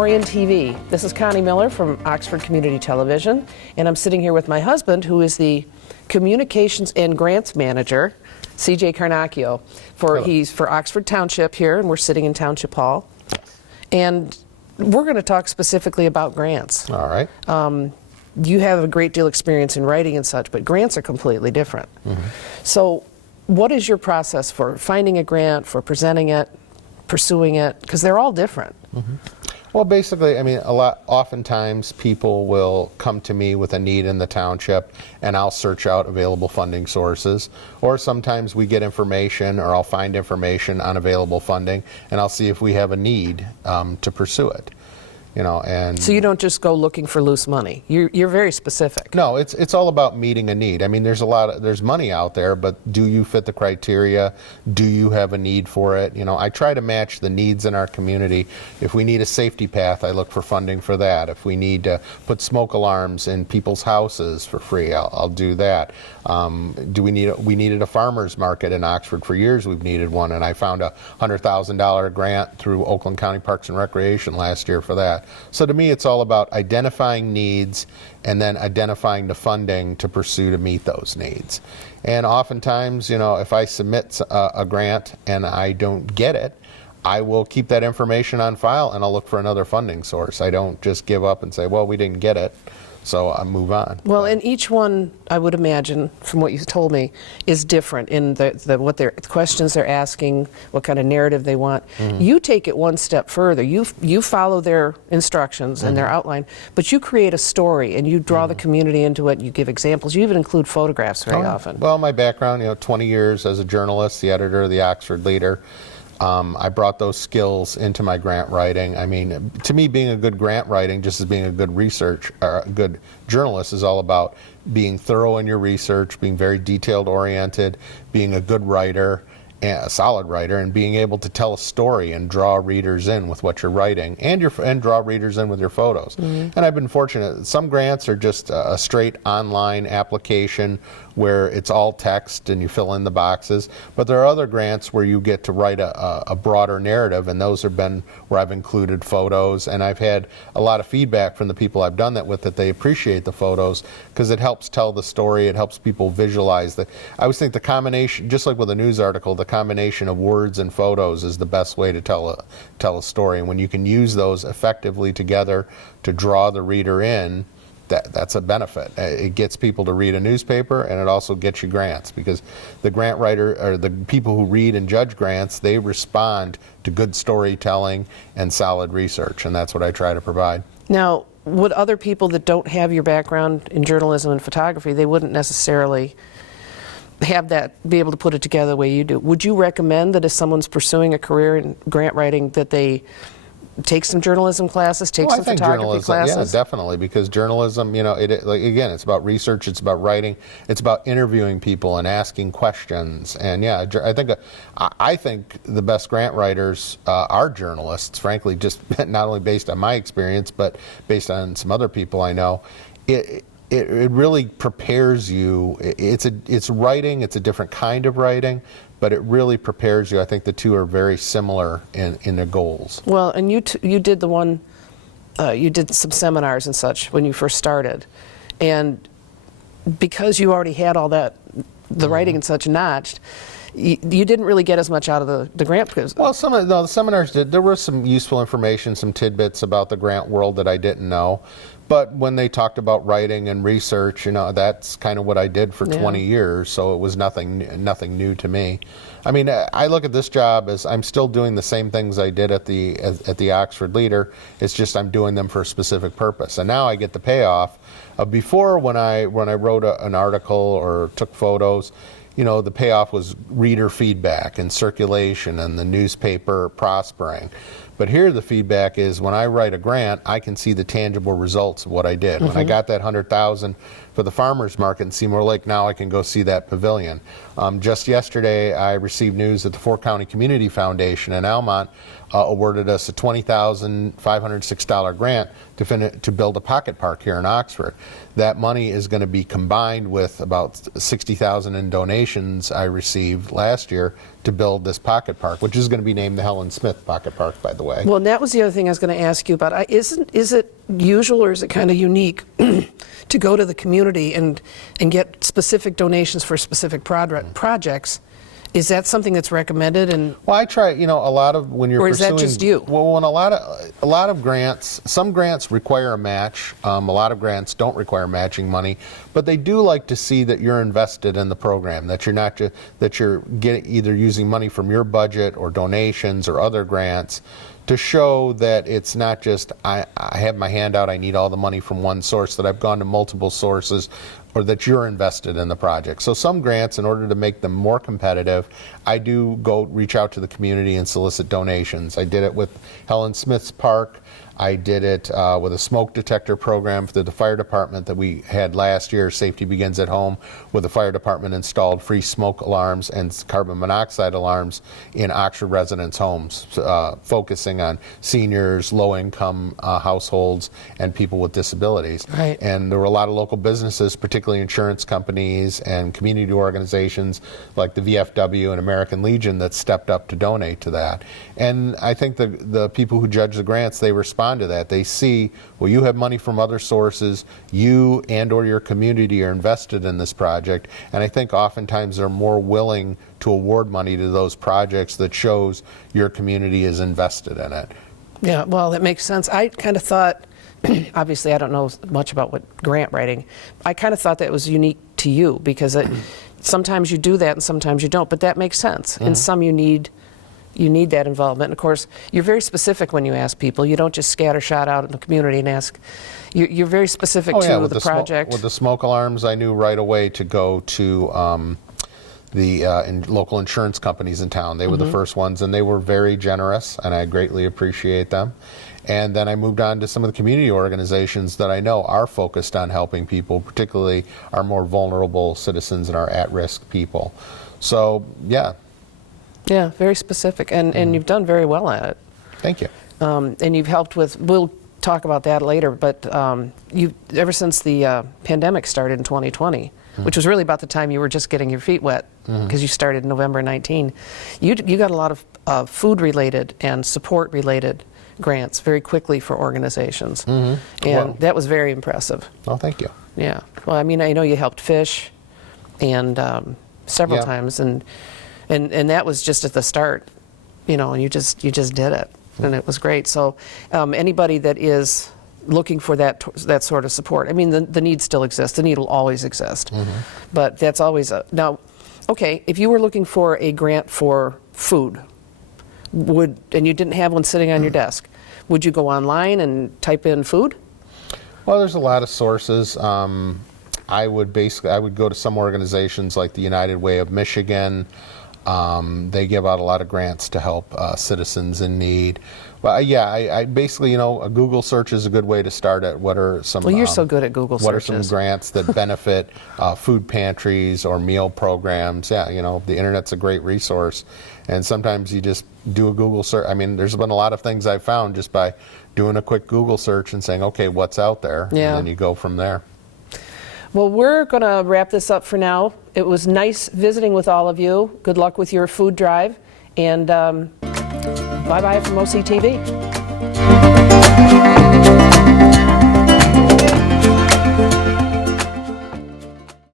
Orion TV. This is Connie Miller from Oxford Community Television, and I'm sitting here with my husband, who is the Communications and Grants Manager, CJ Carnacchio. He's for Oxford Township here, and we're sitting in Township Hall. And we're going to talk specifically about grants. All right. You have a great deal of experience in writing and such, but grants are completely different. Mm-hmm. So what is your process for finding a grant, for presenting it, pursuing it? Because they're all different. Mm-hmm. Well, basically, I mean, oftentimes people will come to me with a need in the township, and I'll search out available funding sources. Or sometimes we get information, or I'll find information on available funding, and I'll see if we have a need to pursue it. You know, and so you don't just go looking for loose money. You're very specific. No, it's all about meeting a need. I mean, there's money out there, but do you fit the criteria? Do you have a need for it? You know, I try to match the needs in our community. If we need a safety path, I look for funding for that. If we need to put smoke alarms in people's houses for free, I'll do that. We needed a farmers market in Oxford for years. We've needed one, and I found a $100,000 grant through Oakland County Parks and Recreation last year for that. So to me, it's all about identifying needs and then identifying the funding to pursue to meet those needs. And oftentimes, you know, if I submit a grant and I don't get it, I will keep that information on file and I'll look for another funding source. I don't just give up and say, well, we didn't get it, so I move on. Well, and each one, I would imagine, from what you told me, is different in the questions they're asking, what kind of narrative they want. Mm-hmm. You take it one step further. You follow their instructions mm-hmm. and their outline, but you create a story and you draw mm-hmm. the community into it. You give examples. You even include photographs very often. Well, my background, 20 years as a journalist, the editor of the Oxford Leader. I brought those skills into my grant writing. I mean, to me, being a good grant writing, just as being a good a good journalist, is all about being thorough in your research, being very detailed oriented, being a good writer, a solid writer, and being able to tell a story and draw readers in with what you're writing, and draw readers in with your photos. Mm-hmm. And I've been fortunate. Some grants are just a straight online application where it's all text and you fill in the boxes, but there are other grants where you get to write a broader narrative, and those have been where I've included photos, and I've had a lot of feedback from the people I've done that with, that they appreciate the photos because it helps tell the story, it helps people visualize. I always think the combination, just like with a news article, the combination of words and photos is the best way to tell a story, and when you can use those effectively together to draw the reader in, that's a benefit. It gets people to read a newspaper, and it also gets you grants, because the grant writer, or the people who read and judge grants, they respond to good storytelling and solid research, and that's what I try to provide. Now, would other people that don't have your background in journalism and photography, they wouldn't necessarily have that, be able to put it together the way you do. Would you recommend that if someone's pursuing a career in grant writing, that they take some journalism classes, take some photography classes? Yeah, definitely, because journalism, again, it's about research, it's about writing, it's about interviewing people and asking questions. And yeah, I think the best grant writers are journalists, frankly, just not only based on my experience, but based on some other people I know. It really prepares you. It's writing, it's a different kind of writing, but it really prepares you. I think the two are very similar in their goals. Well, and you did you did some seminars and such when you first started, and because you already had all that, the mm-hmm. writing and such notched, you didn't really get as much out of the grant. Well, the seminars did. There was some useful information, some tidbits about the grant world that I didn't know. But when they talked about writing and research, that's kind of what I did for 20 years, so it was nothing new to me. I mean, I look at this job as I'm still doing the same things I did at the Oxford Leader. It's just I'm doing them for a specific purpose, and now I get the payoff. Before, when I wrote an article or took photos, the payoff was reader feedback and circulation and the newspaper prospering. But here the feedback is, when I write a grant, I can see the tangible results of what I did. Mm-hmm. When I got that $100,000 for the farmers market in Seymour Lake, now I can go see that pavilion. Just yesterday, I received news that the Four County Community Foundation in Almont awarded us a $20,506 grant to build a pocket park here in Oxford. That money is going to be combined with about $60,000 in donations I received last year to build this pocket park, which is going to be named the Helen Smith Pocket Park, by the way. way. Well, and that was the other thing I was going to ask you about. Is it usual or is it kind of unique to go to the community and get specific donations for specific projects? Is that something that's recommended? And well, I try, a lot of when you're or is pursuing, that just you? Well, when a lot of grants, some grants require a match. A lot of grants don't require matching money, but they do like to see that you're invested in the program, that you're not just that you're getting either using money from your budget or donations or other grants to show that it's not just I have my hand out, I need all the money from one source, that I've gone to multiple sources, or that you're invested in the project. So some grants, in order to make them more competitive, I do go reach out to the community and solicit donations. I did it with Helen Smith's Park. I did it with a smoke detector program for the fire department that we had last year, Safety Begins at Home, where the fire department installed free smoke alarms and carbon monoxide alarms in Oxford residents' homes, focusing on seniors, low-income households, and people with disabilities. Right. And there were a lot of local businesses, particularly insurance companies and community organizations like the VFW and American Legion, that stepped up to donate to that. And I think the people who judge the grants, they respond to that. They see, well, you have money from other sources, you and or your community are invested in this project, and I think oftentimes they're more willing to award money to those projects that shows your community is invested in it. Yeah, well, that makes sense. I kind of thought, obviously I don't know much about what grant writing, I kind of thought that was unique to you because sometimes you do that and sometimes you don't, but that makes sense. In some you need that involvement. And of course, you're very specific when you ask people. You don't just scattershot out in the community and ask. You're very specific to the project. With the smoke alarms, I knew right away to go to the local insurance companies in town. They were the first ones, and they were very generous, and I greatly appreciate them. And then I moved on to some of the community organizations that I know are focused on helping people, particularly our more vulnerable citizens and our at-risk people. So, yeah. Yeah, very specific, and you've done very well at it. Thank you. And you've helped with, we'll talk about that later, but you ever since the pandemic started in 2020, which was really about the time you were just getting your feet wet, because you started in November 19, you got a lot of food-related and support-related grants very quickly for organizations. And that was very impressive. Well, thank you. Yeah. Well, I mean, I know you helped fish and several times, and that was just at the start, and you just did it, and it was great. So anybody that is looking for that sort of support, I mean, the need still exists. The need will always exist, but that's always now. Okay, if you were looking for a grant for food, and you didn't have one sitting on your desk, would you go online and type in food? Well, there's a lot of sources. I would go to some organizations like the United Way of Michigan. They give out a lot of grants to help citizens in need. Well, yeah, I basically, a Google search is a good way to start at what are some. Well, you're so good at Google what searches. What are some grants that benefit food pantries or meal programs? Yeah, the internet's a great resource, and sometimes you just do a Google search. I mean, there's been a lot of things I've found just by doing a quick Google search and saying, okay, what's out there, and then you go from there. Well, we're going to wrap this up for now. It was nice visiting with all of you. Good luck with your food drive, and bye-bye from OCTV.